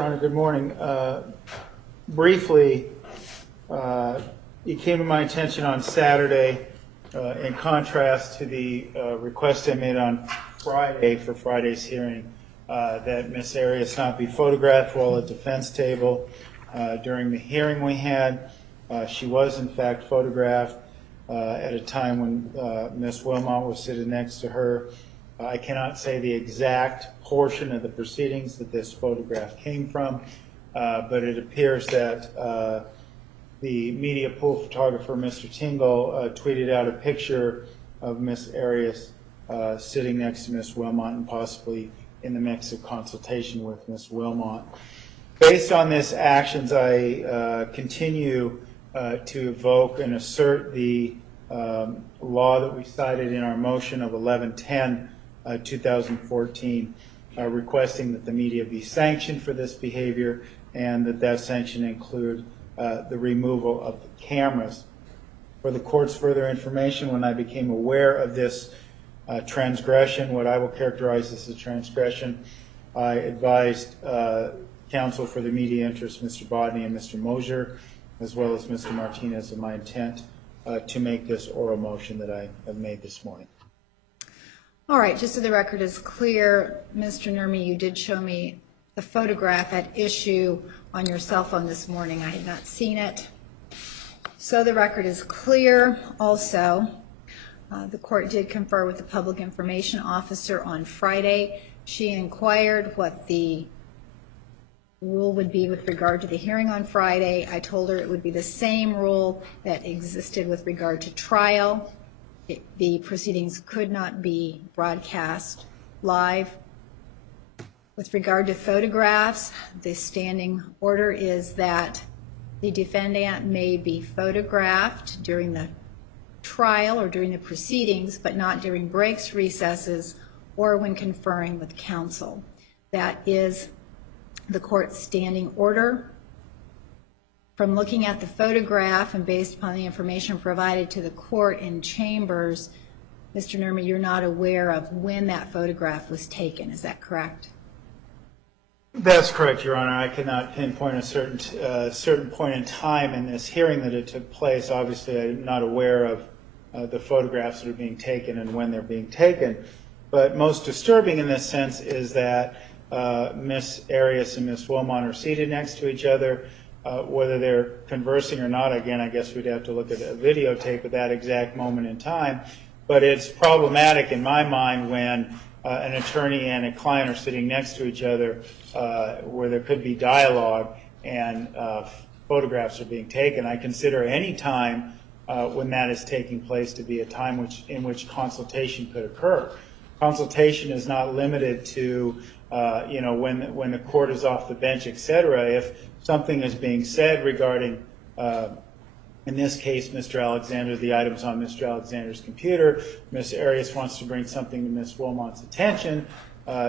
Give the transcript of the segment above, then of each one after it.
Good morning. Briefly, it came to my attention on Saturday, in contrast to the request I made on Friday for Friday's hearing, that Ms. Arias not be photographed while at defense table. During the hearing we had, she was in fact photographed at a time when Ms. Wilmot was sitting next to her. I cannot say the exact portion of the proceedings that this photograph came from, but it appears that the media pool photographer, Mr. Tingle, tweeted out a picture of Ms. Arias sitting next to Ms. Wilmot and possibly in the mix of consultation with Ms. Wilmot. Based on this actions, I continue to evoke and assert the law that we cited in our motion of 1110 2014, requesting that the media be sanctioned for this behavior and that sanction include the removal of the cameras. For the court's further information, when I became aware of this transgression, what I will characterize as a transgression, I advised counsel for the media interests, Mr. Bodney and Mr. Mosier, as well as Mr. Martinez, of my intent to make this oral motion that I have made this morning. All right, just so the record is clear, Mr. Nurmi, you did show me the photograph at issue on your cell phone this morning. I had not seen it. So the record is clear. Also, the court did confer with the public information officer on Friday. She inquired what the rule would be with regard to the hearing on Friday. I told her it would be the same rule that existed with regard to trial. The proceedings could not be broadcast live. With regard to photographs, the standing order is that the defendant may be photographed during the trial or during the proceedings, but not during breaks, recesses, or when conferring with counsel. That is the court's standing order. From looking at the photograph and based upon the information provided to the court in chambers, Mr. Nurmi, you're not aware of when that photograph was taken. Is that correct? That's correct, Your Honor. I cannot pinpoint a certain point in time in this hearing that it took place. Obviously, I'm not aware of the photographs that are being taken and when they're being taken. But most disturbing in this sense is that Ms. Arias and Ms. Wilmot are seated next to each other. Whether they're conversing or not, again, I guess we'd have to look at a videotape at that exact moment in time. But it's problematic in my mind when an attorney and a client are sitting next to each other where there could be dialogue and photographs are being taken. I consider any time when that is taking place to be a time in which consultation could occur. Consultation is not limited to when the court is off the bench, etc. If something is being said regarding, in this case, Mr. Alexander, the items on Mr. Alexander's computer, Ms. Arias wants to bring something to Ms. Wilmot's attention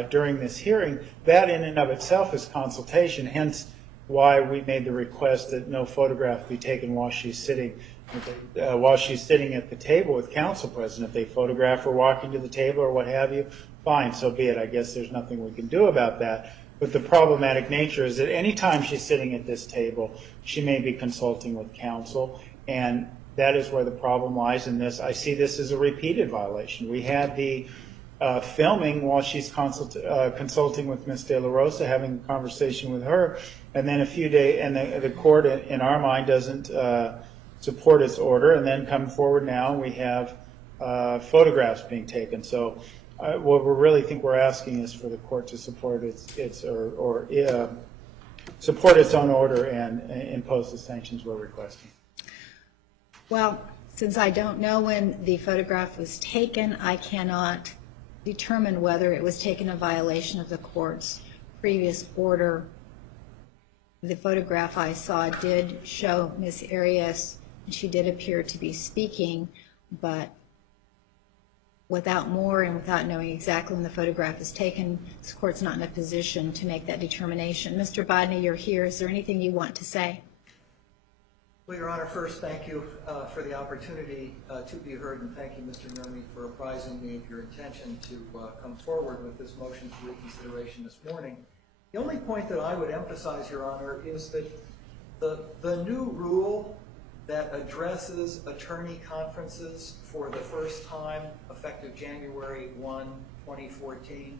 during this hearing, that in and of itself is consultation, hence why we made the request that no photograph be taken while she's sitting at the table with counsel present. If they photograph her walking to the table or what have you, fine, so be it. I guess there's nothing we can do about that. But the problematic nature is that any time she's sitting at this table, she may be consulting with counsel, and that is where the problem lies in this. I see this as a repeated violation. We had the filming while she's consulting with Ms. De La Rosa, having a conversation with her, and then a few days, and the court, in our mind, doesn't support its order, and then come forward now, we have photographs being taken. So what we really think we're asking is for the court to support support its own order and impose the sanctions we're requesting. Well, since I don't know when the photograph was taken, I cannot determine whether it was taken in violation of the court's previous order. The photograph I saw did show Ms. Arias, and she did appear to be speaking, but without more and without knowing exactly when the photograph is taken, this court's not in a position to make that determination. Mr. Bodney, you're here. Is there anything you want to say? Well, Your Honor, first, thank you for the opportunity to be heard, and thank you, Mr. Nurmi, for apprising me of your intention to come forward with this motion for reconsideration this morning. The only point that I would emphasize, Your Honor, is that the new rule that addresses attorney conferences for the first time, effective January 1, 2014,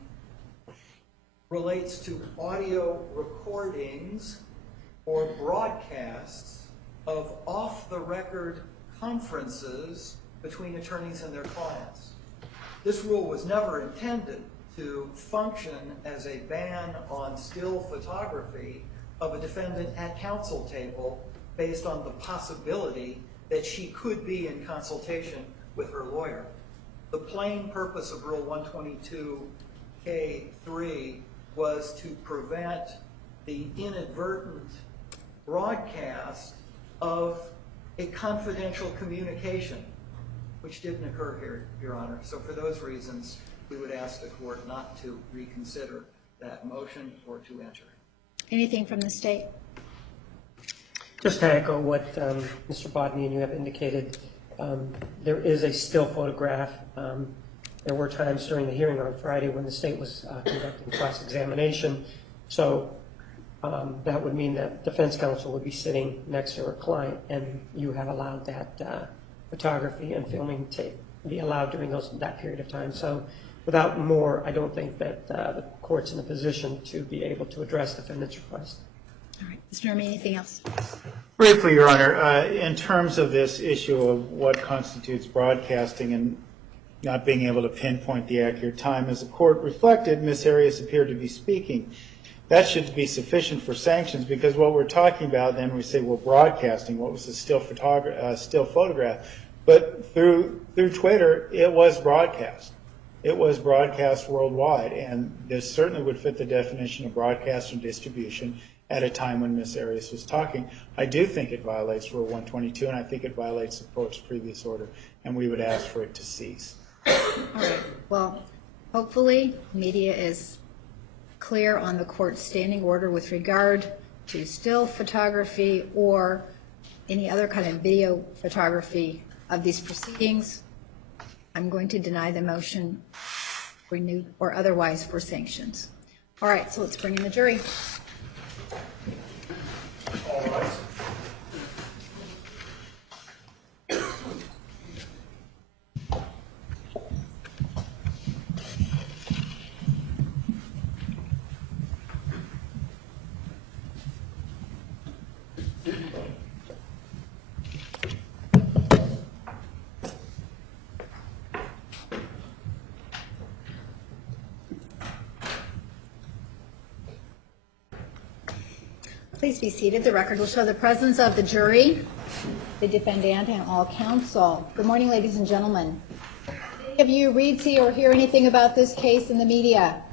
relates to audio recordings or broadcasts of off-the-record conferences between attorneys and their clients. This rule was never intended to function as a ban on still photography of a defendant at counsel table based on the possibility that she could be in consultation with her lawyer. The plain purpose of Rule 122K3 was to prevent the inadvertent broadcast of a confidential communication, which didn't occur here, Your Honor. So for those reasons, we would ask the court not to reconsider that motion or to enter. Anything from the state? Just to echo what Mr. Bodney and you have indicated, there is a still photograph. There were times during the hearing on Friday when the state was conducting cross-examination. So that would mean that defense counsel would be sitting next to her client, and you have allowed that photography and filming to be allowed during that period of time. So without more, I don't think that the court's in a position to be able to address the defendant's request. All right. Mr. Norman, anything else? Briefly, Your Honor, in terms of this issue of what constitutes broadcasting and not being able to pinpoint the accurate time, as the court reflected, Ms. Arias appeared to be speaking. That should be sufficient for sanctions, because what we're talking about then, we say, well, broadcasting, what was the still photograph? But through Twitter, it was broadcast. It was broadcast worldwide, and this certainly would fit the definition of broadcast and distribution at a time when Ms. Arias was talking. I do think it violates Rule 122, and I think it violates the court's previous order, and we would ask for it to cease. All right. Well, hopefully media is clear on the court's standing order with regard to still photography or any other kind of video photography of these proceedings. I'm going to deny the motion, renewed or otherwise, for sanctions. All right, so let's bring in the jury. All right. Please be seated. The record will show the presence of the jury, the defendant, and all counsel. Good morning, ladies and gentlemen. Did any of you read, see, or hear anything about this case in the media?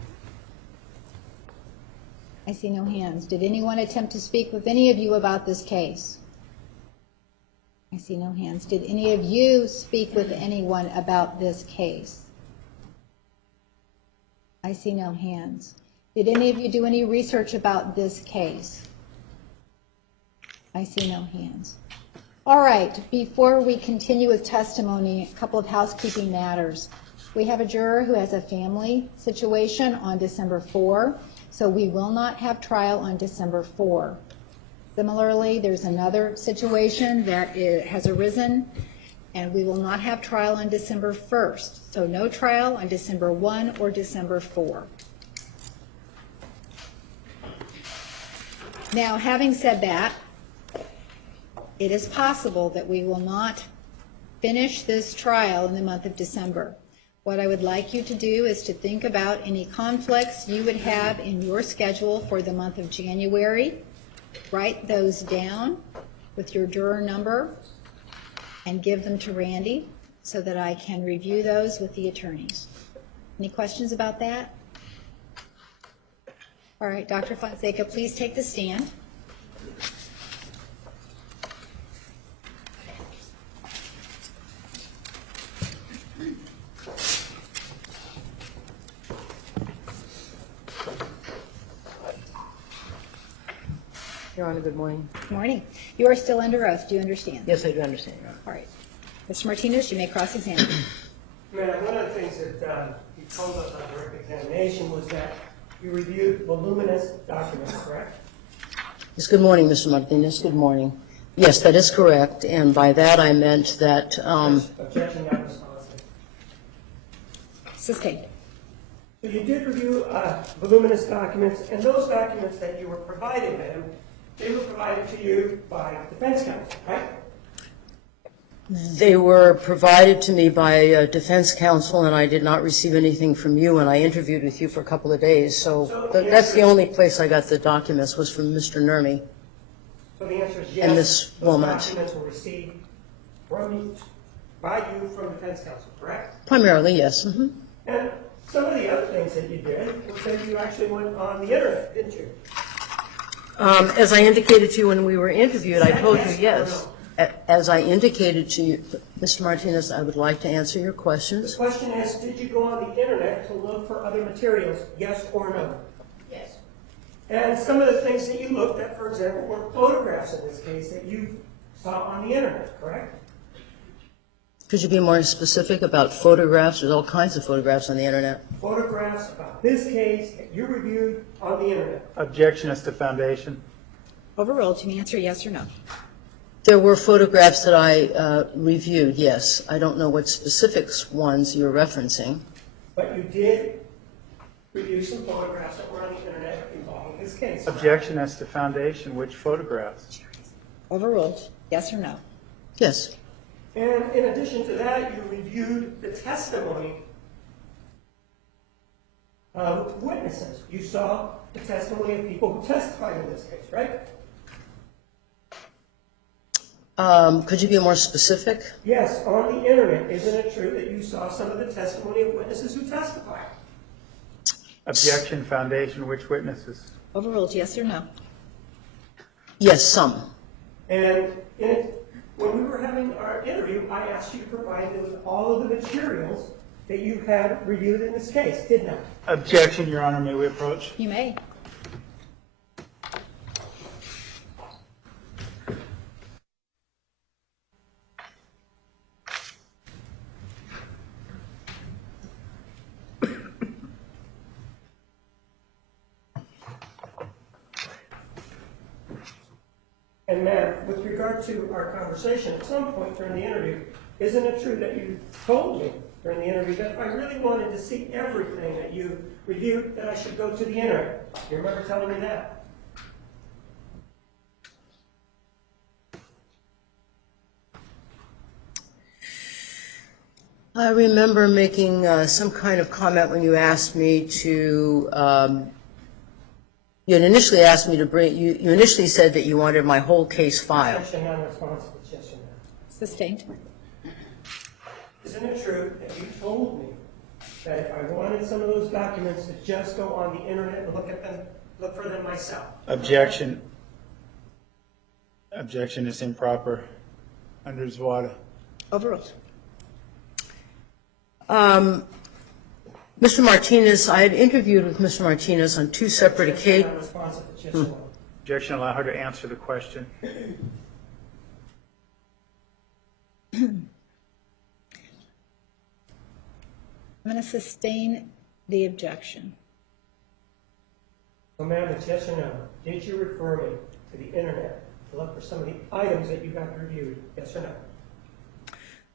I see no hands. Did anyone attempt to speak with any of you about this case? I see no hands. Did any of you speak with anyone about this case? I see no hands. Did any of you do any research about this case? I see no hands. All right, before we continue with testimony, a couple of housekeeping matters. We have a juror who has a family situation on December 4, so we will not have trial on December 4. Similarly, there's another situation that has arisen, and we will not have trial on December 1st. So no trial on December 1 or December 4. Now, having said that, it is possible that we will not finish this trial in the month of December. What I would like you to do is to think about any conflicts you would have in your schedule for the month of January. Write those down with your juror number and give them to Randy so that I can review those with the attorneys. Any questions about that? All right, Dr. Fonseca, please take the stand. Your Honor, good morning. Good morning. You are still under oath. Do you understand? Yes, I do understand, Your Honor. All right. Mr. Martinez, you may cross-examine. Man, one of the things that he told us on direct examination was that you reviewed voluminous documents, correct? Yes, good morning, Mr. Martinez. Good morning. Yes, that is correct, and by that I meant that Objection not responsive. Sustained. So you did review voluminous documents, and those documents that you were provided, ma'am, they were provided to you by defense counsel, right? they were provided to me by defense counsel, and I did not receive anything from you, and I interviewed with you for a couple of days. So that's the only place I got the documents was from Mr. Nurmi. So the answer is And yes. this Those woman. documents were received by you from defense counsel, correct? Primarily, yes. Mm-hmm. And some of the other things that you did was that you actually went on the internet, didn't you? As I indicated to you when we were interviewed, I told you Yes or yes. no? As I indicated to you, Mr. Martinez, I would like to answer your The questions. question is, did you go on the internet to look for other materials, yes or no? Yes. And some of the things that you looked at, for example, were photographs in this case that you saw on the internet, correct? Could you be more specific about photographs? There's all kinds of photographs on the internet. Photographs about this case that you reviewed on the internet. Objection as to foundation. Overruled. You may answer yes or no. There were photographs that I reviewed, yes. I don't know what specific ones you're referencing. But you did review some photographs that were on the internet involving this case. Objection as to foundation. Which photographs? Overruled. Yes or no. Yes. And in addition to that, you reviewed the testimony of witnesses. You saw the testimony of people who testified in this case, right? Could you be more specific? Yes, on the internet. Isn't it true that you saw some of the testimony of witnesses who testified? Objection foundation. Which witnesses? Overruled. Yes or no. Yes, some. And when we were having our interview, I asked you to provide me with all of the materials that you had reviewed in this case, didn't I? Objection, Your Honor. May we approach? You may. And ma'am, with regard to our conversation, at some point during the interview, isn't it true that you told me during the interview that if I really wanted to see everything that you reviewed, that I should go to the internet? You remember telling me that? I remember making some kind of comment when you asked me to, you had initially asked me to bring, you initially said that you wanted my whole case filed. Objection non-responsive, yes or no? Sustained. Isn't it true that you told me that if I wanted some of those documents to just go on the internet and look at them, look for them myself? Objection. Objection is improper under Zwada. Overruled. Mr. Martinez, I had interviewed with Mr. Martinez on two separate Objection occasions. non-responsive, yes or no? Objection. Allow her to answer the question. I'm going to sustain the objection. So ma'am, it's yes or no. Did you refer me to the internet to look for some of the items that you got reviewed, yes or no?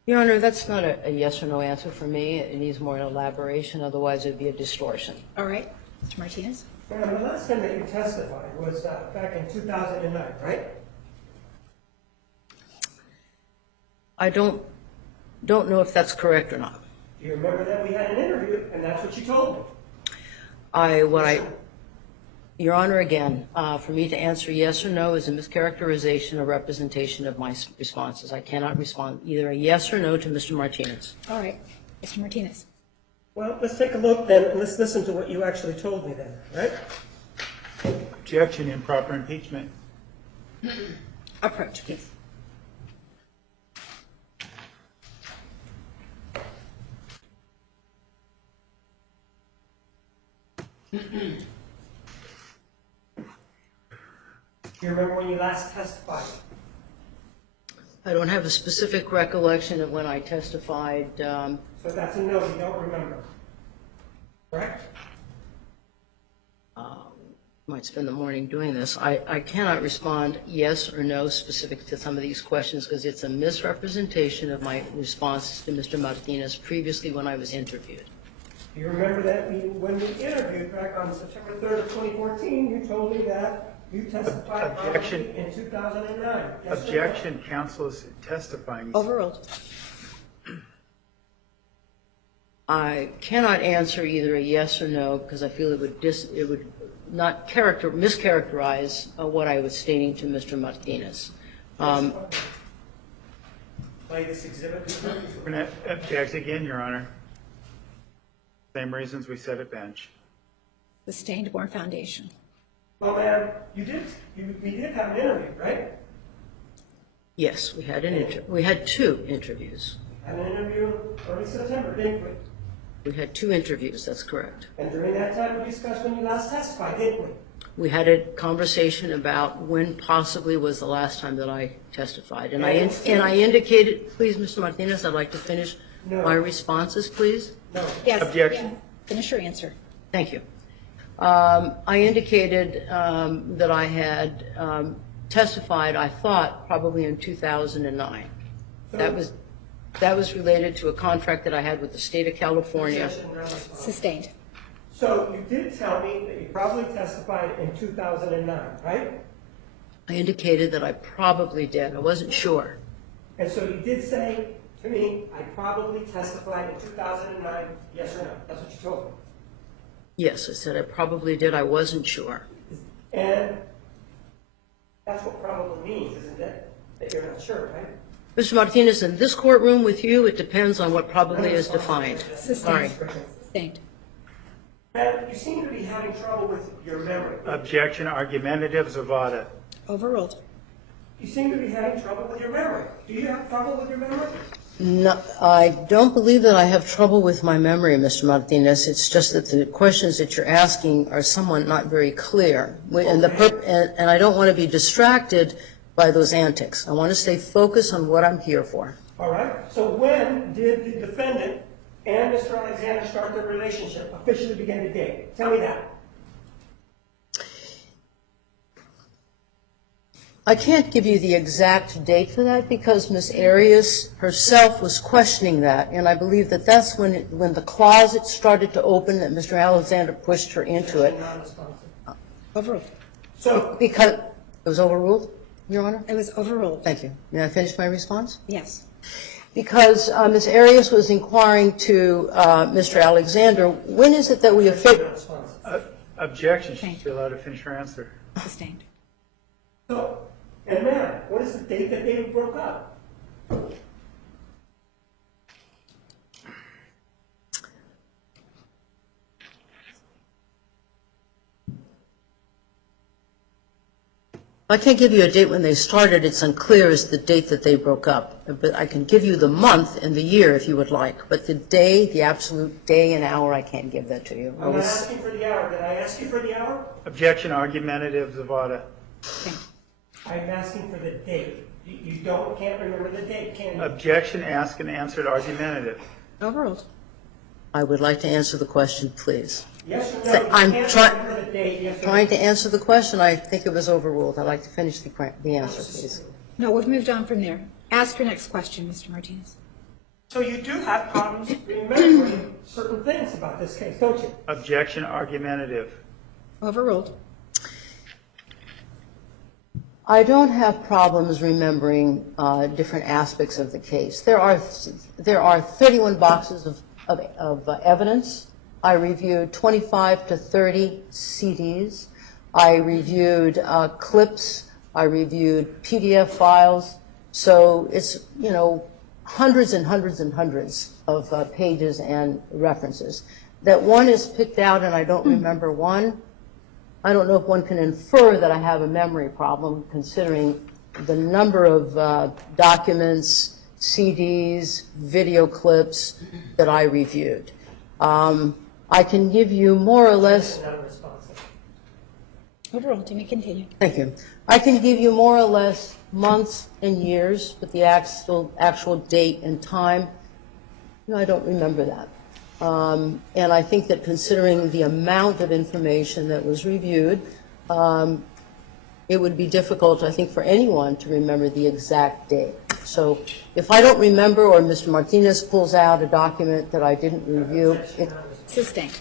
Your Honor, that's not a yes or no answer for me. It needs more elaboration, otherwise it would be a distortion. All right. Mr. Martinez. Ma'am, the last time that you testified was back in 2009, right? I don't know if that's correct or not. Do you remember that we had an interview and that's what you told me? Your Honor, again, for me to answer yes or no is a mischaracterization or representation of my responses. I cannot respond either a yes or no to Mr. Martinez. All right. Mr. Martinez. Well, let's take a look then and let's listen to what you actually told me then, right? Objection. Improper impeachment. Approach, please. Do you remember when you last testified? I don't have a specific recollection of when I testified. So that's a no, you don't remember. Correct? might spend the morning doing this. I cannot respond yes or no specific to some of these questions because it's a misrepresentation of my responses to Mr. Martinez previously when I was interviewed. You remember that when we interviewed back on September 3rd of 2014, you told me that you testified Objection. probably in 2009. Yes, Objection, counsel is testifying. Overruled. I cannot answer either a yes or no because I feel it would not mischaracterize what I was stating to Mr. Martinez. Play this exhibit. We're going to object again, Your Honor. Same reasons we set a bench. Sustained more foundation. Well, ma'am, we did have an interview, right? Yes, we had two interviews. Had an interview early September, didn't we? We had two interviews, that's correct. And during that time, we discussed when you last testified, didn't we? We had a conversation about when possibly was the last time that I testified. And I indicated, please, Mr. Martinez, I'd like to finish my responses, please. No. Yes. Objection. Yeah. Finish your answer. Thank you. I indicated that I had testified, I thought, probably in 2009. That was related to a contract that I had with the state of California. Sustained. So you did tell me that you probably testified in 2009, right? I indicated that I probably did. I wasn't sure. And so you did say to me, I probably testified in 2009, yes or no? That's what you told me. Yes, I said I probably did. I wasn't sure. And that's what probably means, isn't it? That you're not sure, right? Mr. Martinez, in this courtroom with you, it depends on what probably is defined. Sorry. Sustained. And you seem to be having trouble with your memory. Objection, argumentative, Zavada. Overruled. You seem to be having trouble with your memory. Do you have trouble with your memory? No, I don't believe that I have trouble with my memory, Mr. Martinez. It's just that the questions that you're asking are somewhat not very clear. And I don't want to be distracted by those antics. I want to stay focused on what I'm here for. All right. So when did the defendant and Mr. Alexander start their relationship, officially begin to date? Tell me that. I can't give you the exact date for that because Ms. Arias herself was questioning that, and I believe that that's when the closet started to open that Mr. Alexander pushed her into it. Overruled. So Because it was overruled, Your Honor? It was overruled. Thank you. May I finish my response? Yes. Because Ms. Arias was inquiring to Mr. Alexander, when is it that we Objection, she should be allowed to finish her answer. Sustained. So, and ma'am, what is the date that they broke up? I can't give you a date when they started. It's unclear as the date that they broke up. But I can give you the month and the year if you would like. But the day, the absolute day and hour, I can't give that to you. I'm not asking for the hour. Did I ask you for the hour? Objection, argumentative, Zavada. I'm asking for the date. You can't remember the date, can you? Objection, asked and answered, argumentative. Overruled. I would like to answer the question, please. Yes or no? I'm You can't remember the date, yes or no? Trying to answer the question, I think it was overruled. I'd like to finish the answer, please. No, we've moved on from there. Ask your next question, Mr. Martinez. So you do have problems remembering certain things about this case, don't you? Objection, argumentative. Overruled. I don't have problems remembering different aspects of the case. There are 31 boxes of evidence. I reviewed 25 to 30 CDs. I reviewed clips. I reviewed PDF files. So it's, hundreds and hundreds and hundreds of pages and references. That one is picked out and I don't remember one. I don't know if one can infer that I have a memory problem considering the number of documents, CDs, video clips that I reviewed. I can give you more or less. Overruled. You may continue. Thank you. I can give you more or less months and years, but the actual date and time, I don't remember that. And I think that considering the amount of information that was reviewed, it would be difficult, I think, for anyone to remember the exact date. So if I don't remember, or Mr. Martinez pulls out a document that I didn't review, Sustained.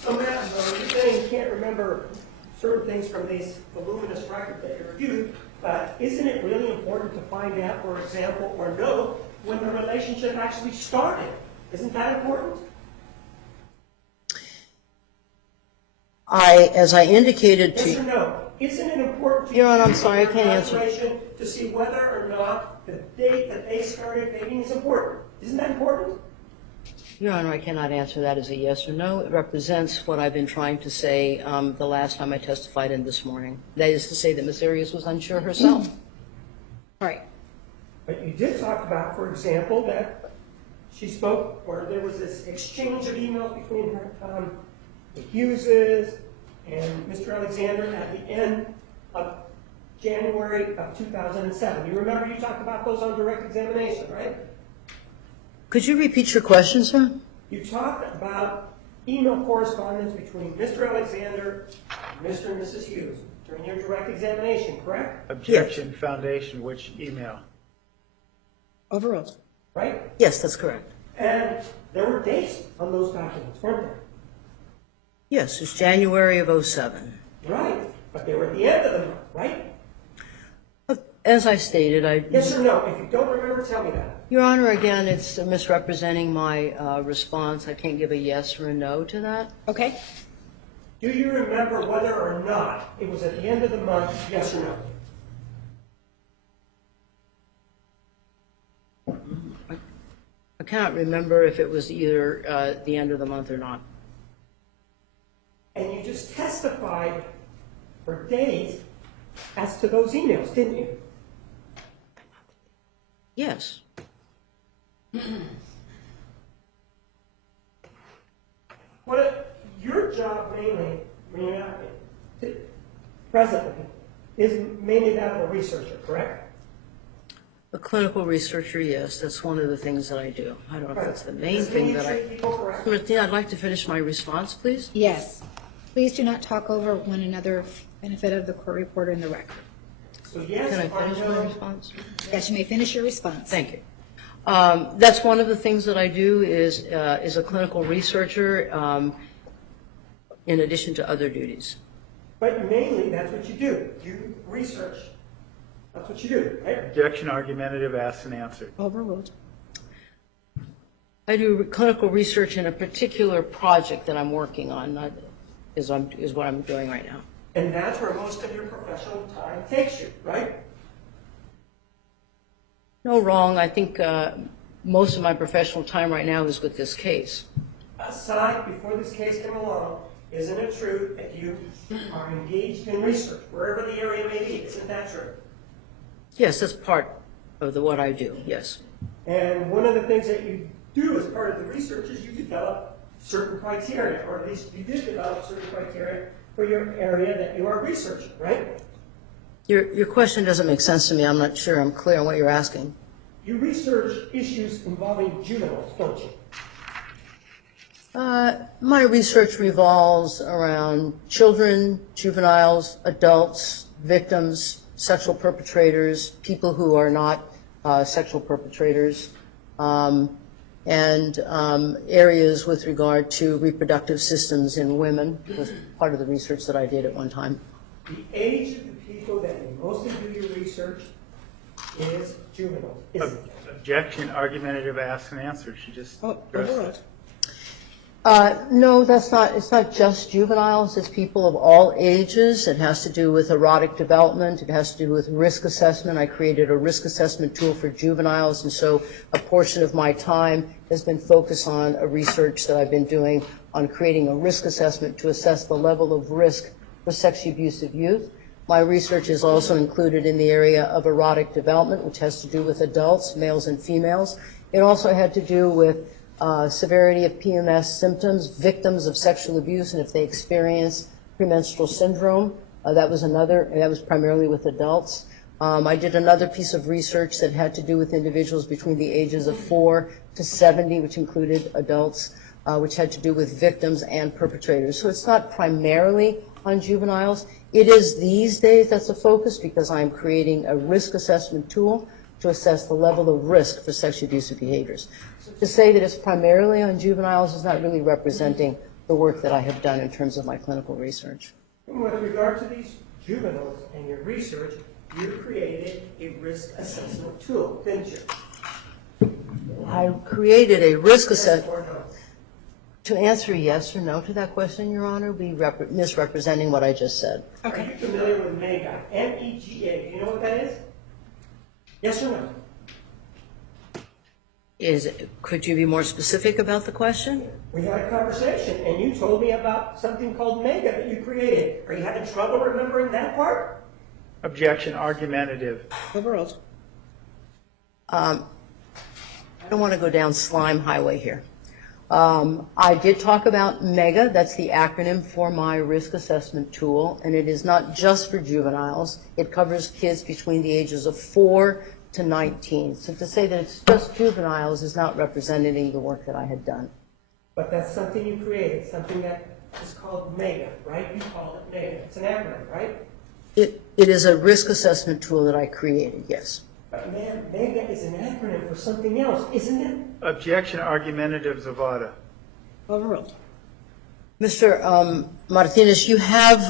So, Matt, you're saying you can't remember certain things from these voluminous records that you reviewed, but isn't it really important to find out, for example, or know when the relationship actually started? Isn't that important? as I indicated to Yes or no? Isn't it important to Your Honor, I'm you sorry, I in your can't answer. evaluation to see whether or not the date that they started dating is important? Isn't that important? Your Honor, I cannot answer that as a yes or no. It represents what I've been trying to say the last time I testified in this morning. That is to say that Ms. Arias was unsure herself. All right. But you did talk about, for example, that she spoke, or there was this exchange of emails between her, the Hugheses and Mr. Alexander at the end of January of 2007. You remember you talked about those on direct examination, right? Could you repeat your question, sir? You talked about email correspondence between Mr. Alexander and Mr. and Mrs. Hughes during your direct examination, correct? Objection, foundation, which email? Overruled. Right? Yes, that's correct. And there were dates on those documents, weren't there? Yes, it's January of 07. Right. But they were at the end of the month, right? As I stated, Yes or no? If you don't remember, tell me that. Your Honor, again, it's misrepresenting my response. I can't give a yes or a no to that. Okay. Do you remember whether or not it was at the end of the month, yes or no? I cannot remember if it was either the end of the month or not. And you just testified for days as to those emails, didn't you? Yes. Your job mainly, presently, is mainly that of a researcher, correct? A clinical researcher, yes. That's one of the things that I do. I don't know if that's the main thing that I... Martina, I'd like to finish my response, please. Yes. Please do not talk over one another for benefit of the court reporter in the record. So yes, Can I or finish my no? response? Yes, you may finish your response. Thank you. That's one of the things that I do is a clinical researcher in addition to other duties. But mainly, that's what you do. You research. That's what you do, right? Objection, argumentative, asked and answered. Overruled. I do clinical research in a particular project that I'm working on, is what I'm doing right now. And that's where most of your professional time takes you, right? No, wrong. I think most of my professional time right now is with this case. Aside, before this case came along, isn't it true that you are engaged in research, wherever the area may be? Isn't that true? Yes, that's part of what I do, yes. And one of the things that you do as part of the research is you develop certain criteria, or at least you did develop certain criteria for your area that you are researching, right? Your question doesn't make sense to me. I'm not sure I'm clear on what you're asking. You research issues involving juveniles, don't you? My research revolves around children, juveniles, adults, victims, sexual perpetrators, people who are not sexual perpetrators, and areas with regard to reproductive systems in women. Was part of the research that I did at one time. The age of the people that you mostly do your research is juveniles, isn't it? Objection, argumentative, asked and answered. She just addressed Overruled. that. No, that's not. It's not just juveniles. It's people of all ages. It has to do with erotic development. It has to do with risk assessment. I created a risk assessment tool for juveniles, and so a portion of my time has been focused on a research that I've been doing on creating a risk assessment to assess the level of risk for sexually abusive youth. My research is also included in the area of erotic development, which has to do with adults, males and females. It also had to do with severity of PMS symptoms, victims of sexual abuse, and if they experience premenstrual syndrome. That was primarily with adults. I did another piece of research that had to do with individuals between the ages of 4 to 70, which included adults, which had to do with victims and perpetrators. So it's not primarily on juveniles. It is these days that's a focus because I'm creating a risk assessment tool to assess the level of risk for sexually abusive behaviors. So to say that it's primarily on juveniles is not really representing the work that I have done in terms of my clinical research. With regard to these juveniles and your research, you created a risk assessment tool, didn't you? I created a risk assessment. To answer yes or no to that question, Your Honor, be misrepresenting what I just said. Are you familiar with MEGA? M-E-G-A. Do you know what that is? Yes or no? Could you be more specific about the question? We had a conversation, and you told me about something called MEGA that you created. Are you having trouble remembering that part? Objection, argumentative. Overruled. I don't want to go down slime highway here. I did talk about MEGA. That's the acronym for my risk assessment tool, and it is not just for juveniles. It covers kids between the ages of 4 to 19. So to say that it's just juveniles is not representing the work that I had done. But that's something you created, something that is called MEGA, right? You call it MEGA. It's an acronym, right? It is a risk assessment tool that I created, yes. But man, MEGA is an acronym for something else, isn't it? Objection, argumentative, Zavada. Overruled. Mr. Martinez, you have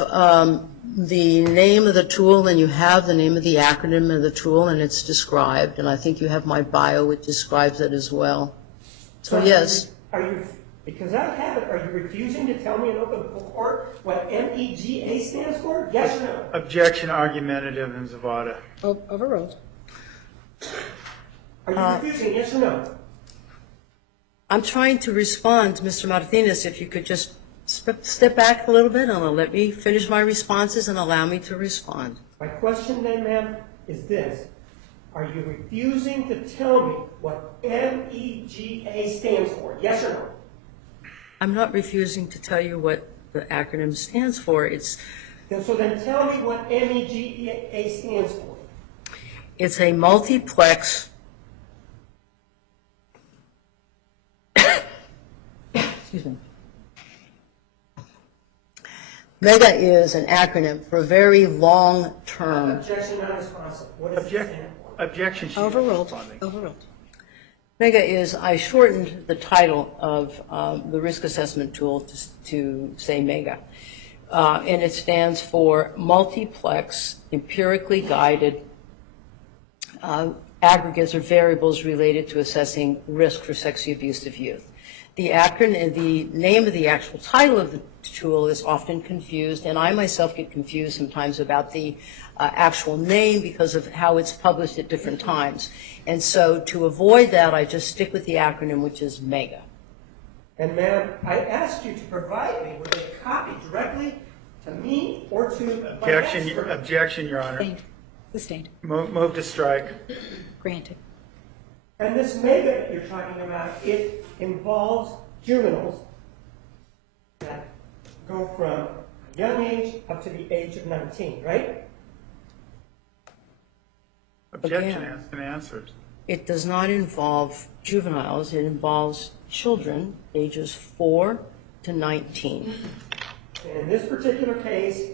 the name of the tool and you have the name of the acronym of the tool, and it's described, and I think you have my bio which describes it as well. So yes. Are you, because I have it, are you refusing to tell me in open court what MEGA stands for? Yes or no? Objection, argumentative, and Zavada. Overruled. Are you refusing, yes or no? I'm trying to respond to Mr. Martinez. If you could just step back a little bit and let me finish my responses and allow me to respond. My question then, ma'am, is this. Are you refusing to tell me what MEGA stands for? Yes or no? I'm not refusing to tell you what the acronym stands for. So then tell me what MEGA stands for. It's a multiplex. Excuse me. MEGA is an acronym for a very long term. Objection not responsive. What does it stand for? Objection, she's Overruled. responding. Overruled. MEGA is, I shortened the title of the risk assessment tool to say MEGA. And it stands for Multiplex Empirically Guided Aggregates or Variables Related to Assessing Risk for Sexually Abusive Youth. The acronym, the name of the actual title of the tool is often confused, and I myself get confused sometimes about the actual name because of how it's published at different times. And so to avoid that, I just stick with the acronym, which is MEGA. And ma'am, I asked you to provide me with a copy directly to me or to Objection, Your Honor. Sustained. Sustained. Move to strike. Granted. And this MEGA that you're talking about, it involves juveniles that go from a young age up to the age of 19, right? Objection Again. has been answered. It does not involve juveniles. It involves children ages 4 to 19. And in this particular case,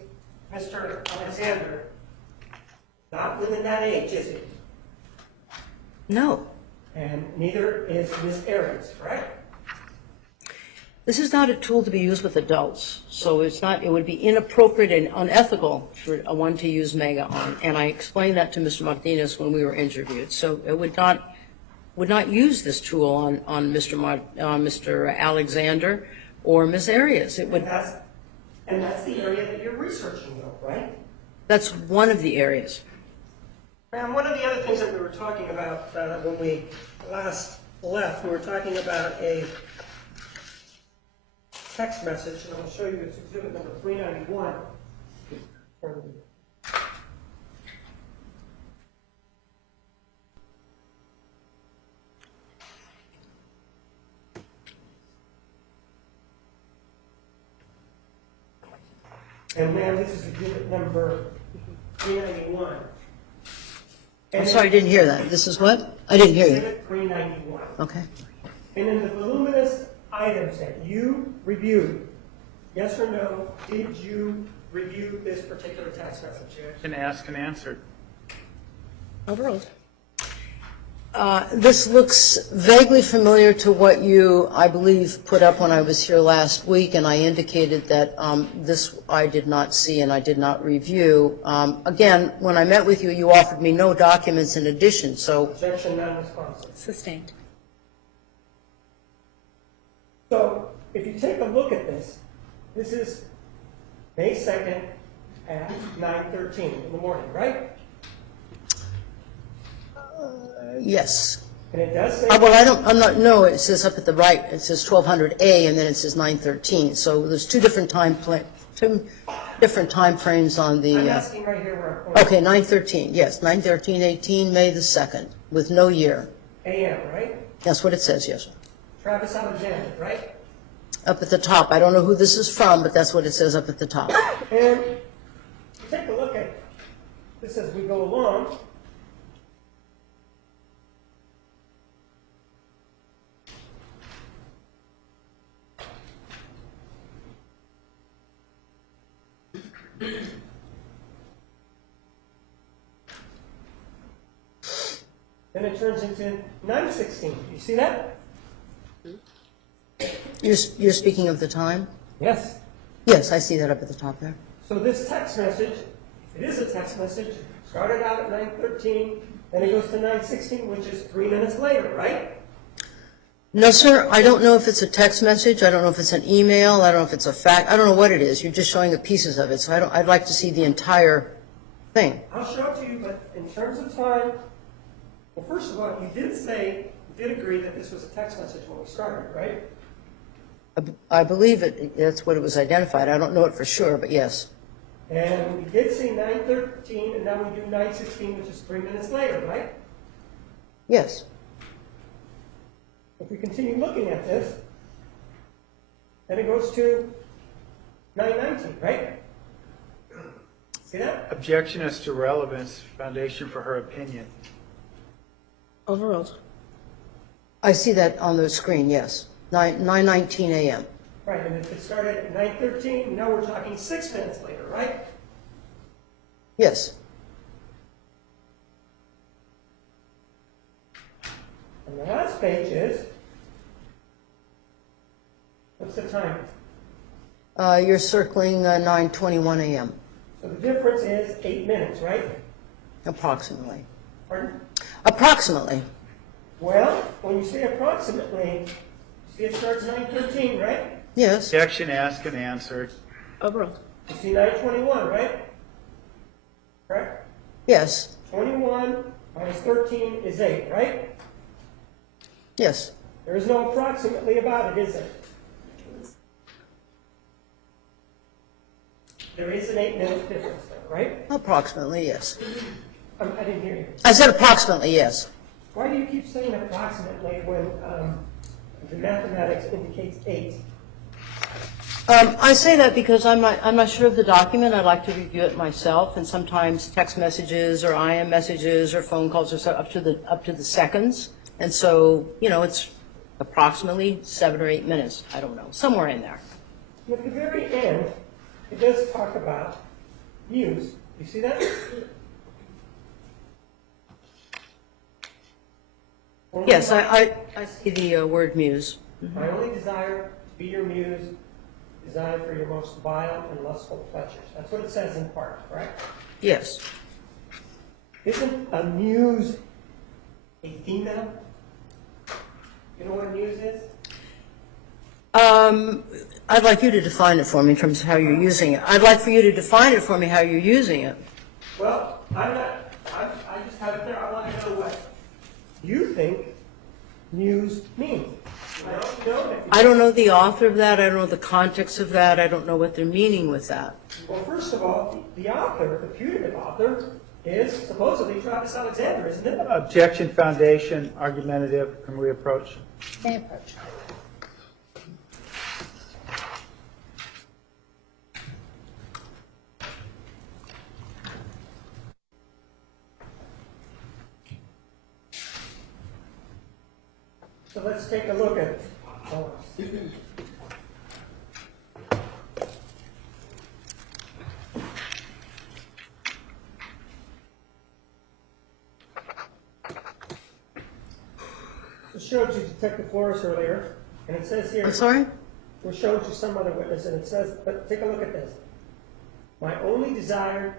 Mr. Alexander, not within that age, is he? No. And neither is Ms. Arias, correct? This is not a tool to be used with adults, so it would be inappropriate and unethical for one to use MEGA on. And I explained that to Mr. Martinez when we were interviewed. So it would not use this tool on Mr. Alexander or Ms. Arias. It would. And that's the area that you're researching, though, right? That's one of the areas. Ma'am, one of the other things that we were talking about when we last left, we were talking about a text message, and I'll show you it's exhibit number 391. And ma'am, this is exhibit number 391. I'm sorry, I didn't hear that. This is what? I didn't hear you. Exhibit 391. Okay. And in the voluminous items that you reviewed, yes or no, did you review this particular text message? Can ask and answer. Overruled. This looks vaguely familiar to what you, I believe, put up when I was here last week, and I indicated that this I did not see and I did not review. Again, when I met with you, you offered me no documents in addition, so. Objection, non-responsive. Sustained. So if you take a look at this, this is May 2nd at 9:13 in the morning, right? Yes. And it does say. Well, no, it says up at the right, it says 1200A and then it says 9:13. So there's two different time frames on the. I'm asking right here where I'm pointing. Okay, 9:13, yes, 9/13/18, May the 2nd, with no year. AM, right? That's what it says, yes, sir. Travis Alexander, right? Up at the top. I don't know who this is from, but that's what it says up at the top. And take a look at this as we go along. Then it turns into 9:16. You see that? You're speaking of the time? Yes. Yes, I see that up at the top there. So this text message, if it is a text message, started out at 9:13, then it goes to 9:16, which is 3 minutes later, right? No, sir, I don't know if it's a text message. I don't know if it's an email. I don't know if it's a fact. I don't know what it is. You're just showing the pieces of it. So I'd like to see the entire thing. I'll show it to you, but in terms of time, well, first of all, you did agree that this was a text message when we started, right? I believe that's what it was identified. I don't know it for sure, but yes. And we did see 9:13, and now we do 9:16, which is 3 minutes later, right? Yes. If we continue looking at this, then it goes to 9:19, right? See that? Objection as to relevance, foundation for her opinion. Overruled. I see that on the screen, yes. 9:19 a.m. Right, and if it started at 9:13, now we're talking 6 minutes later, right? Yes. And the last page is, what's the time? You're circling 9:21 a.m. So the difference is 8 minutes, right? Approximately. Pardon? Approximately. Well, when you say approximately, you see it starts 9:13, right? Yes. Objection asked and answered. Overruled. You see 9:21, right? Correct? Yes. 21 minus 13 is 8, right? Yes. There is no approximately about it, is there? There is an 8-minute difference there, right? Approximately, yes. I didn't hear you. I said approximately, yes. Why do you keep saying approximately when the mathematics indicates 8? I say that because I'm not sure of the document. I'd like to review it myself, and sometimes text messages or IM messages or phone calls are set up to the seconds, and so it's approximately 7 or 8 minutes. I don't know, somewhere in there. At the very end, it does talk about muse. You see that? Yes, I see the word muse. My only desire to be your muse, designed for your most vile and lustful pleasures. That's what it says in part, correct? Yes. Isn't a muse a female? You know what a muse is? I'd like you to define it for me in terms of how you're using it. I'd like for you to define it for me how you're using it. Well, I just have it there. I want to know what you think muse means. I don't know that. I don't know the author of that. I don't know the context of that. I don't know what they're meaning with that. Well, first of all, the author, the putative author, is supposedly Travis Alexander, isn't it? Objection, foundation, argumentative. Can we approach? May approach. So let's take a look at showed you Detective Flores earlier, and it says here. I'm sorry? We showed you some other witness, and it says, but take a look at this. My only desire,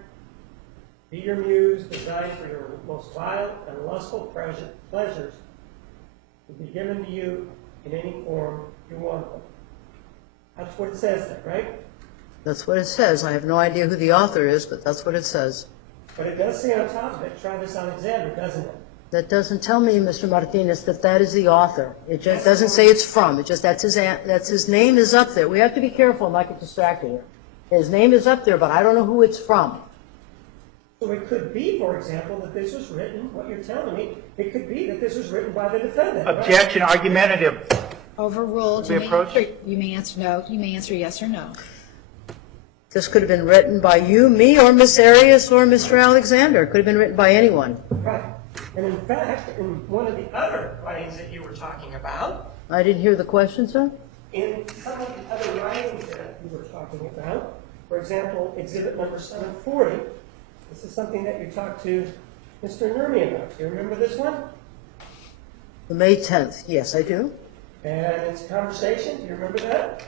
be your muse, designed for your most vile and lustful pleasures, will be given to you in any form you want them. That's what it says there, right? That's what it says. I have no idea who the author is, but that's what it says. But it does say on top of it, Travis Alexander, doesn't it? That doesn't tell me, Mr. Martinez, that that is the author. It just doesn't say it's from. It just, that's his name is up there. We have to be careful not get distracted here. His name is up there, but I don't know who it's from. So it could be, for example, that this was written, what you're telling me, it could be that this was written by the defendant. Objection, argumentative. Overruled. The approach? You may answer no. You may answer yes or no. This could have been written by you, me, or Miss Arias, or Mr. Alexander. It could have been written by anyone. Right. And in fact, in one of the other writings that you were talking about, I didn't hear the question, sir. in some of the other writings that you were talking about, for example, exhibit number 740, this is something that you talked to Mr. Nurmi about. Do you remember this one? The May 10th. Yes, I do. And it's a conversation. Do you remember that?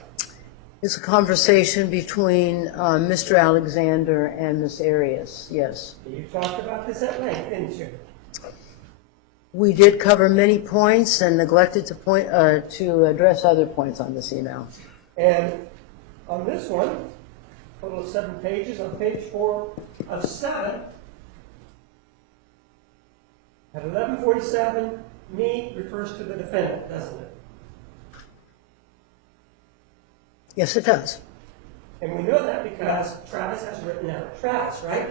It's a conversation between Mr. Alexander and Miss Arias. Yes. You talked about this at length, didn't you? We did cover many points and neglected to address other points on this email. And on this one, total of 7 pages, on page 4 of 7, at 1147, me refers to the defendant, doesn't it? Yes, it does. And we know that because Travis has written out Travis, right?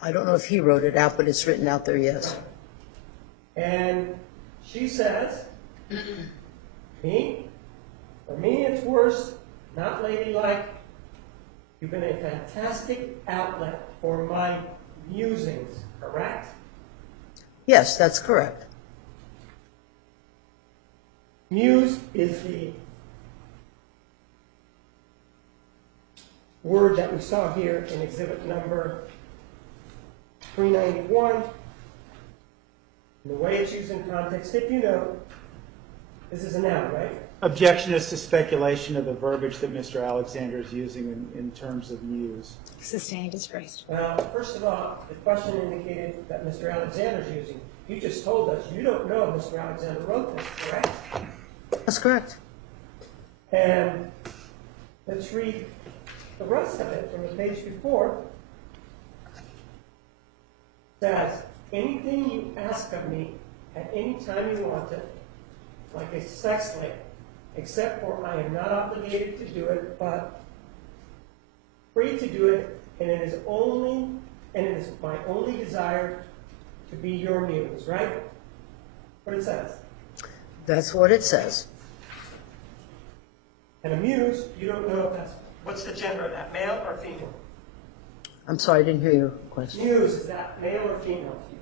I don't know if he wrote it out, but it's written out there, yes. And she says, me? For me, it's worse, not ladylike. You've been a fantastic outlet for my musings, correct? Yes, that's correct. Muse is the word that we saw here in exhibit number 391. And the way it's used in context, if you know, this is a noun, right? Objection is to speculation of the verbiage that Mr. Alexander is using in terms of muse. Sustained is phrased. Well, first of all, the question indicated that Mr. Alexander is using. You just told us you don't know if Mr. Alexander wrote this, correct? That's correct. And let's read the rest of it from the page before. It says, anything you ask of me at any time you want it, like a sex slave, except for I am not obligated to do it, but free to do it, and it is my only desire to be your muse, right? What it says. That's what it says. And a muse, you don't know if that's, what's the gender of that, male or female? I'm sorry, I didn't hear your question. Muse, is that male or female to you?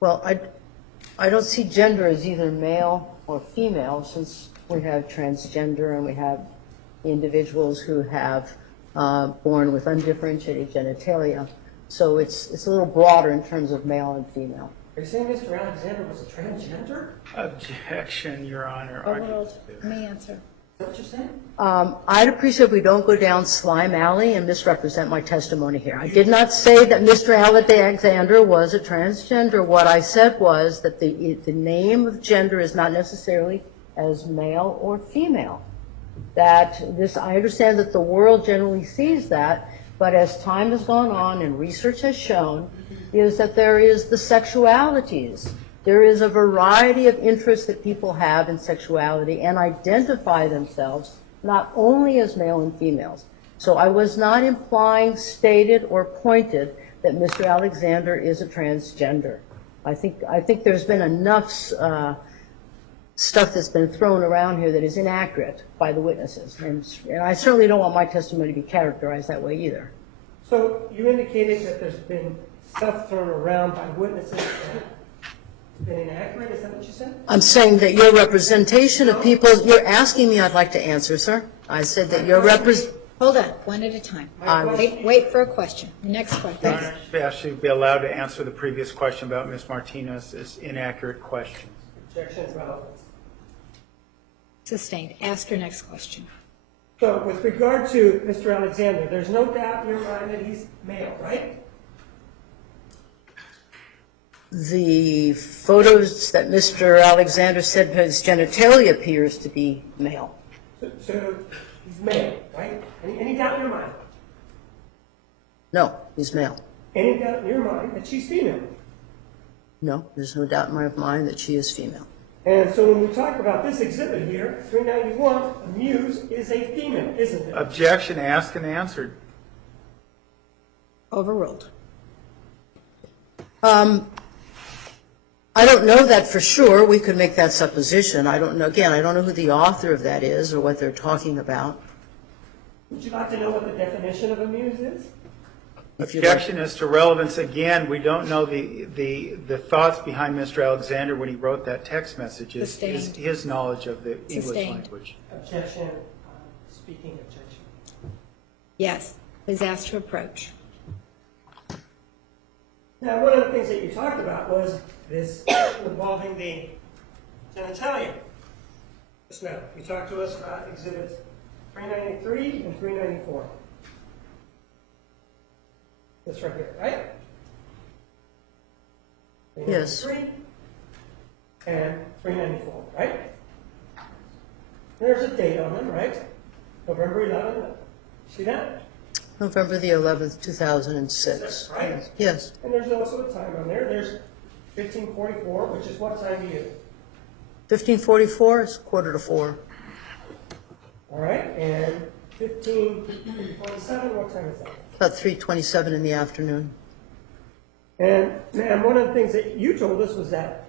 Well, I don't see gender as either male or female, since we have transgender and we have individuals who have born with undifferentiated genitalia. So it's a little broader in terms of male and female. Are you saying Mr. Alexander was a transgender? Objection, Your Honor. Overruled. May answer. Is that what you're saying? I'd appreciate if we don't go down Slime Alley and misrepresent my testimony here. I did not say that Mr. Alexander was a transgender. What I said was that the name of gender is not necessarily as male or female. That this, I understand that the world generally sees that, but as time has gone on and research has shown, is that there is the sexualities. There is a variety of interests that people have in sexuality and identify themselves not only as male and females. So I was not implying, stated, or pointed that Mr. Alexander is a transgender. I think there's been enough stuff that's been thrown around here that is inaccurate by the witnesses. And I certainly don't want my testimony to be characterized that way either. So you indicated that there's been stuff thrown around by witnesses that has been inaccurate. Is that what you said? I'm saying that your representation of people, you're asking me, I'd like to answer, sir. I said that your Hold on, one at a time. Wait for a question. Next question. Your Honor, I should be allowed to answer the previous question about Ms. Martinez's inaccurate question. Objection to relevance. Sustained. Ask your next question. So with regard to Mr. Alexander, there's no doubt in your mind that he's male, right? The photos that Mr. Alexander said his genitalia appears to be male. So he's male, right? Any doubt in your mind? No, he's male. Any doubt in your mind that she's female? No, there's no doubt in my mind that she is female. And so when we talk about this exhibit here, 391, a muse is a female, isn't it? Objection asked and answered. Overruled. I don't know that for sure. We could make that supposition. I don't know. Again, I don't know who the author of that is or what they're talking about. Would you like to know what the definition of a muse is? Objection as to relevance. Again, we don't know the thoughts behind Mr. Alexander when he wrote that text message. Sustained. His knowledge of the English Sustained. language. Objection. Speaking objection. Yes. Please ask to approach. Now, one of the things that you talked about was this involving the genitalia. Just now, you talked to us about exhibits 393 and 394. This right here, right? Yes. 393 and 394, right? There's a date on them, right? November 11th. See that? November the 11th, 2006. Right? Yes. And there's also a time on there. There's 1544, which is what time to you? 1544 is 3:45. All right, and 1527, what time is that? About 3:27 in the afternoon. And ma'am, one of the things that you told us was that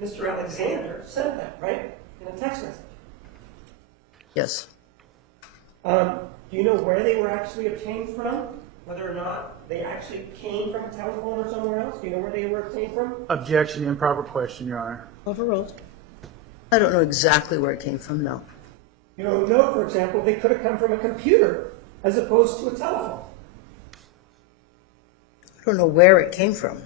Mr. Alexander sent that, right? In a text message. Yes. Do you know where they were actually obtained from? Whether or not they actually came from a telephone or somewhere else? Do you know where they were obtained from? Objection. Improper question, Your Honor. Overruled. I don't know exactly where it came from, no. You don't know, for example, they could have come from a computer as opposed to a telephone. I don't know where it came from.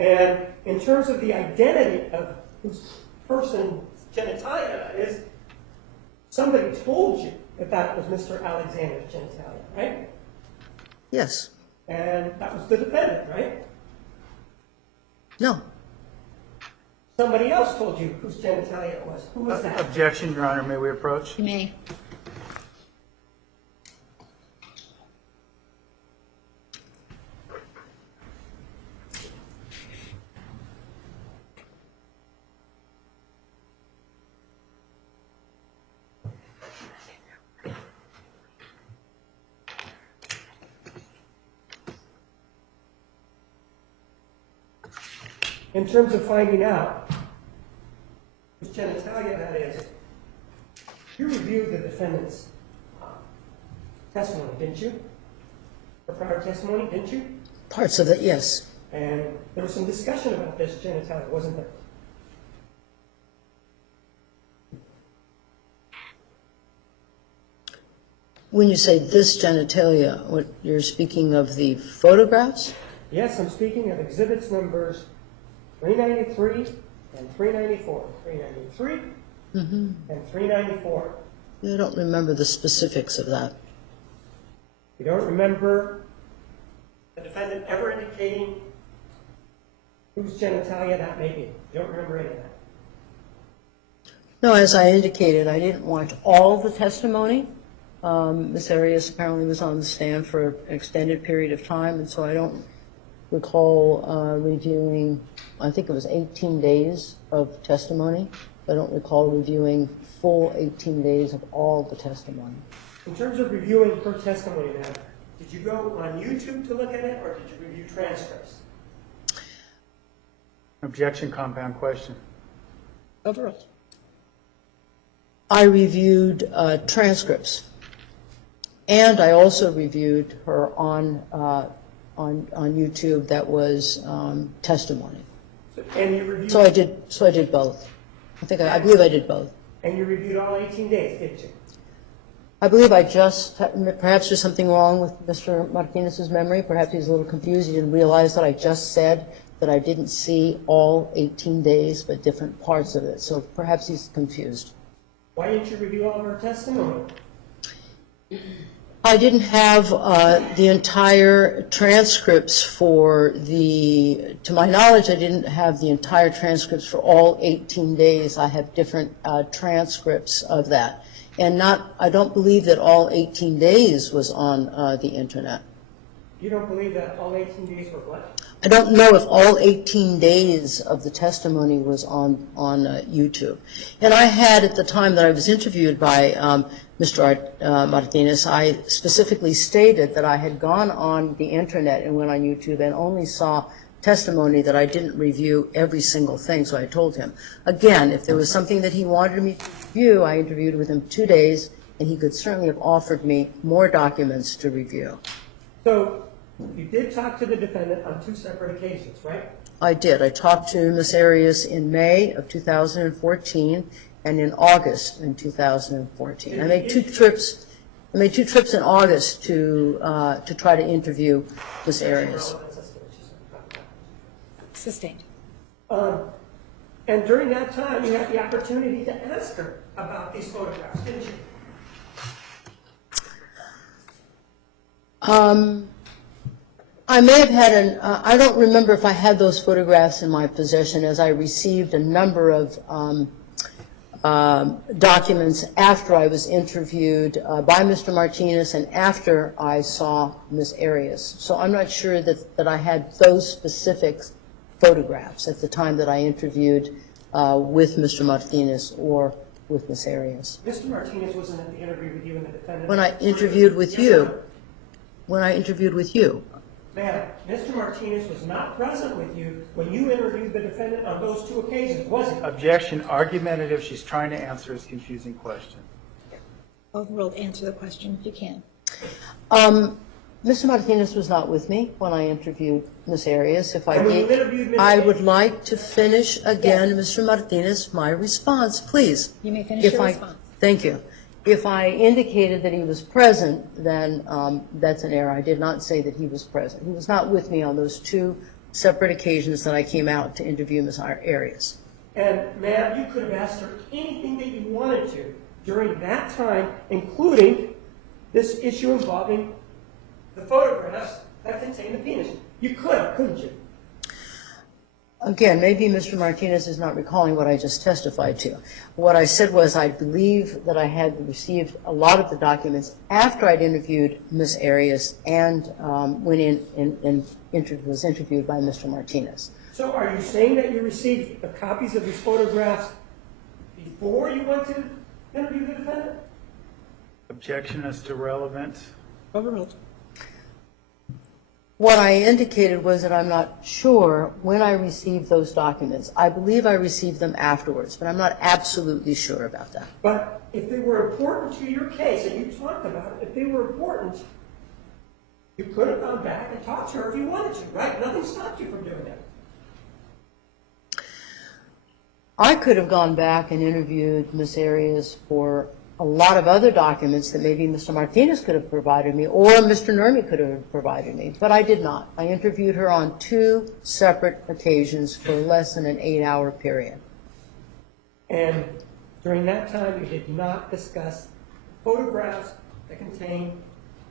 And in terms of the identity of whose person's genitalia is, somebody told you that that was Mr. Alexander's genitalia, right? Yes. And that was the defendant, right? No. Somebody else told you whose genitalia it was. Who was that? Objection, Your Honor. May we approach? You may. In terms of finding out whose genitalia that is, you reviewed the defendant's testimony, didn't you? Or prior testimony, didn't you? Parts of it, yes. And there was some discussion about this genitalia, wasn't there? When you say this genitalia, what, you're speaking of the photographs? Yes, I'm speaking of exhibits numbers 393 and 394. 393 and 394. I don't remember the specifics of that. You don't remember the defendant ever indicating whose genitalia that may be? You don't remember any of that? No, as I indicated, I didn't watch all the testimony. Ms. Arias apparently was on the stand for an extended period of time, and so I don't recall reviewing, I think it was 18 days of testimony. I don't recall reviewing full 18 days of all the testimony. In terms of reviewing her testimony now, did you go on YouTube to look at it, or did you review transcripts? Objection, compound question. Overruled. I reviewed transcripts, and I also reviewed her on YouTube. That was testimony. And you reviewed, So I did both. I believe I did both. and you reviewed all 18 days, didn't you? I believe I just, perhaps there's something wrong with Mr. Martinez's memory. Perhaps he's a little confused. He didn't realize that I just said that I didn't see all 18 days, but different parts of it. So perhaps he's confused. Why didn't you review all of her testimony? I didn't have the entire transcripts to my knowledge, I didn't have the entire transcripts for all 18 days. I have different transcripts of that. And I don't believe that all 18 days was on the internet. You don't believe that all 18 days were what? I don't know if all 18 days of the testimony was on YouTube. And I had, at the time that I was interviewed by Mr. Martinez, I specifically stated that I had gone on the internet and went on YouTube and only saw testimony, that I didn't review every single thing, so I told him. Again, if there was something that he wanted me to review, I interviewed with him 2 days, and he could certainly have offered me more documents to review. So you did talk to the defendant on 2 separate occasions, right? I did. I talked to Ms. Arias in May of 2014 and in August in 2014. I made two trips in August to try to interview Ms. Arias. Sustained. And during that time, you had the opportunity to ask her about these photographs, didn't you? I may have had I don't remember if I had those photographs in my possession, as I received a number of documents after I was interviewed by Mr. Martinez and after I saw Ms. Arias. So I'm not sure that I had those specific photographs at the time that I interviewed with Mr. Martinez or with Ms. Arias. Mr. Martinez wasn't at the interview with you and the defendant. When I interviewed with you. When I interviewed with you. Ma'am, Mr. Martinez was not present with you when you interviewed the defendant on those 2 occasions, was he? Objection, argumentative. She's trying to answer his confusing question. Overruled. Answer the question if you can. Mr. Martinez was not with me when I interviewed Ms. Arias. If I And when you did, interviewed Ms. I Arias- would like to finish again, Yes. Mr. Martinez, my response, please. You may finish your response. Thank you. If I indicated that he was present, then that's an error. I did not say that he was present. He was not with me on those 2 separate occasions that I came out to interview Ms. Arias. And ma'am, you could have asked her anything that you wanted to during that time, including this issue involving the photographs that contain the penis. You could have, couldn't you? Again, maybe Mr. Martinez is not recalling what I just testified to. What I said was I believe that I had received a lot of the documents after I'd interviewed Ms. Arias and went in and was interviewed by Mr. Martinez. So are you saying that you received the copies of these photographs before you went to interview the defendant? Objection as to relevance. Overruled. What I indicated was that I'm not sure when I received those documents. I believe I received them afterwards, but I'm not absolutely sure about that. But if they were important to your case, and you talked about it, if they were important, you could have gone back and talked to her if you wanted to, right? Nothing stopped you from doing that. I could have gone back and interviewed Ms. Arias for a lot of other documents that maybe Mr. Martinez could have provided me or Mr. Nurmi could have provided me, but I did not. I interviewed her on 2 separate occasions for less than an 8-hour period. And during that time, you did not discuss photographs that contain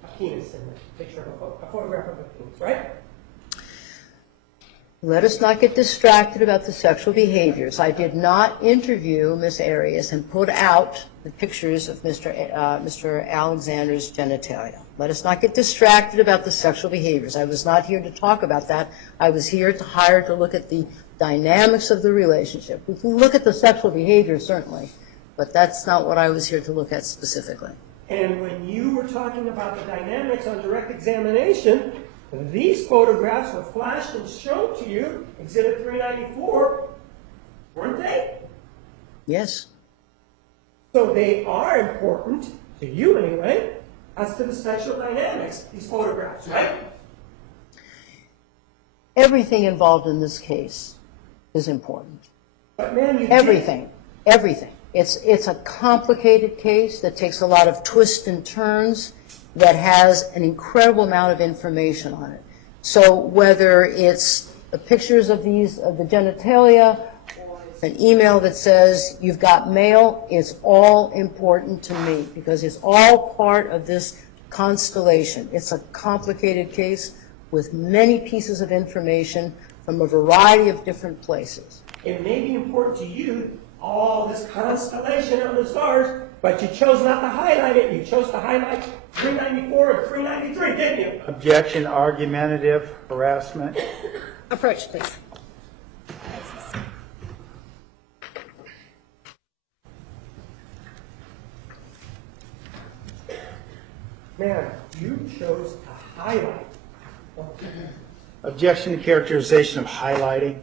a penis in the picture of a photograph of a penis, right? Let us not get distracted about the sexual behaviors. I did not interview Ms. Arias and put out the pictures of Mr. Alexander's genitalia. Let us not get distracted about the sexual behaviors. I was not here to talk about that. I was here to look at the dynamics of the relationship. We can look at the sexual behavior, certainly, but that's not what I was here to look at specifically. And when you were talking about the dynamics on direct examination, these photographs were flashed and shown to you, Exhibit 394, weren't they? Yes. So they are important, to you anyway, as to the sexual dynamics, these photographs, right? Everything involved in this case is important. But ma'am, you Everything. Everything. It's a complicated case that takes a lot of twists and turns, that has an incredible amount of information on it. So whether it's the pictures of the genitalia, or it's an email that says you've got mail, it's all important to me because it's all part of this constellation. It's a complicated case with many pieces of information from a variety of different places. It may be important to you, all this constellation of the stars, but you chose not to highlight it. You chose to highlight 394 and 393, didn't you? Objection, argumentative, harassment. Approach, please. Ma'am, you chose to highlight. Objection to characterization of highlighting.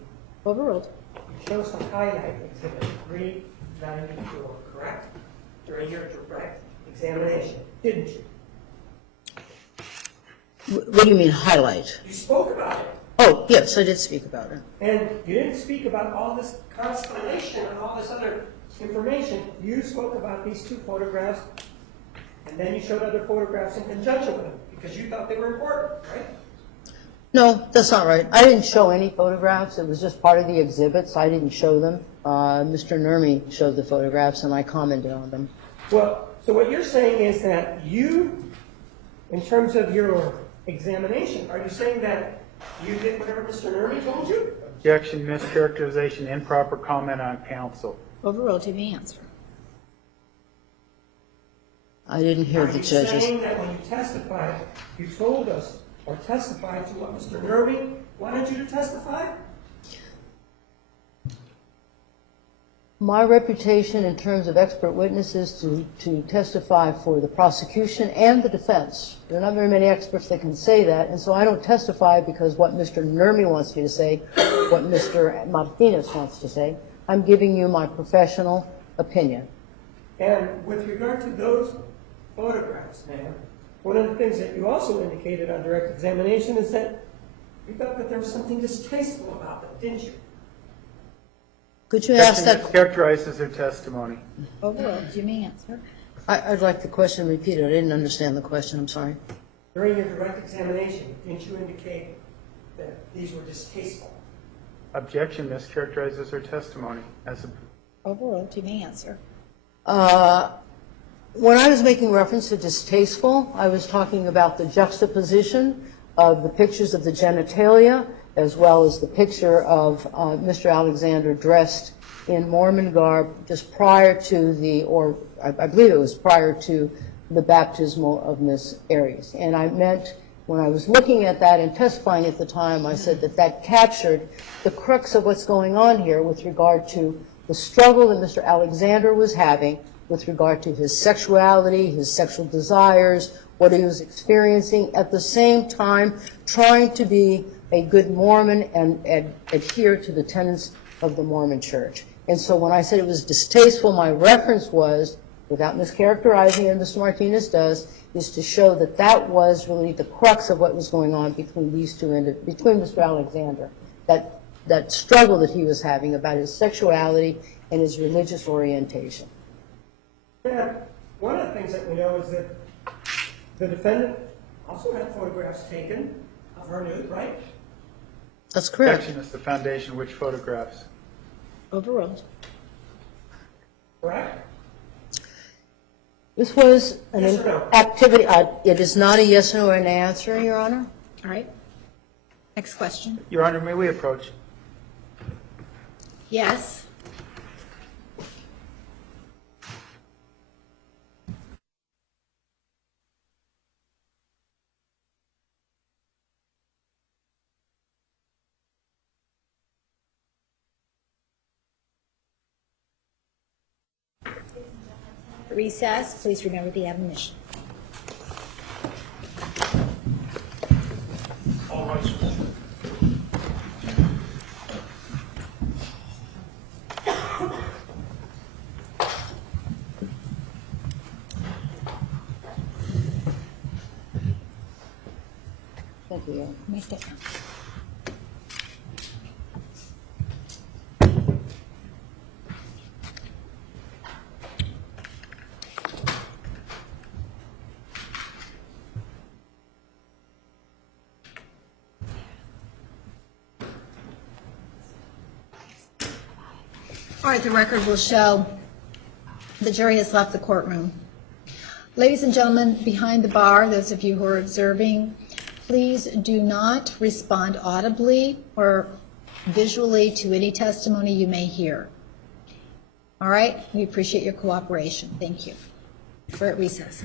Overruled. You chose to highlight Exhibit 394, correct? During your direct examination, didn't you? What do you mean highlight? You spoke about it. Oh, yes, I did speak about it. And you didn't speak about all this constellation and all this other information. You spoke about these two photographs, and then you showed other photographs in conjunction with them because you thought they were important, right? No, that's not right. I didn't show any photographs. It was just part of the exhibits. I didn't show them. Mr. Nurmi showed the photographs, and I commented on them. Well, so what you're saying is that you, in terms of your examination, are you saying that you did whatever Mr. Nurmi told you? Objection, mischaracterization, improper comment on counsel. Overruled. You may answer. I didn't hear the Are you judges. saying that when you testified, you told us or testified to what Mr. Nurmi wanted you to testify? My reputation in terms of expert witnesses to testify for the prosecution and the defense. There are not very many experts that can say that, and so I don't testify because what Mr. Nurmi wants me to say, what Mr. Martinez wants to say. I'm giving you my professional opinion. And with regard to those photographs, ma'am, one of the things that you also indicated on direct examination is that you thought that there was something distasteful about them, didn't you? Could you ask Objection, that? mischaracterizes their testimony. Overruled. You may answer. I'd like the question repeated. I didn't understand the question. I'm sorry. During your direct examination, didn't you indicate that these were distasteful? Objection, mischaracterizes their testimony. Overruled. You may answer. When I was making reference to distasteful, I was talking about the juxtaposition of the pictures of the genitalia as well as the picture of Mr. Alexander dressed in Mormon garb just prior to I believe it was prior to the baptismal of Miss Arias. And I meant, when I was looking at that and testifying at the time, I said that that captured the crux of what's going on here with regard to the struggle that Mr. Alexander was having with regard to his sexuality, his sexual desires, what he was experiencing, at the same time trying to be a good Mormon and adhere to the tenets of the Mormon Church. And so when I said it was distasteful, my reference was, without mischaracterizing it, Mr. Martinez does, is to show that that was really the crux of what was going on between these two, between Mr. Alexander, that struggle that he was having about his sexuality and his religious orientation. Yeah, one of the things that we know is that the defendant also had photographs taken of her nude, right? That's correct. Objection is the foundation which photographs. Overruled. Correct? This was an Yes or no? activity. It is not a yes or no answer, Your Honor. All right. Next question. Your Honor, may we approach? Yes. Recess. Please remember the admonition. All rise. Thank you, Your Honor. You may step down. All right, the record will show the jury has left the courtroom. Ladies and gentlemen, behind the bar, those of you who are observing, please do not respond audibly or visually to any testimony you may hear. All right, we appreciate your cooperation. Thank you. We're at recess.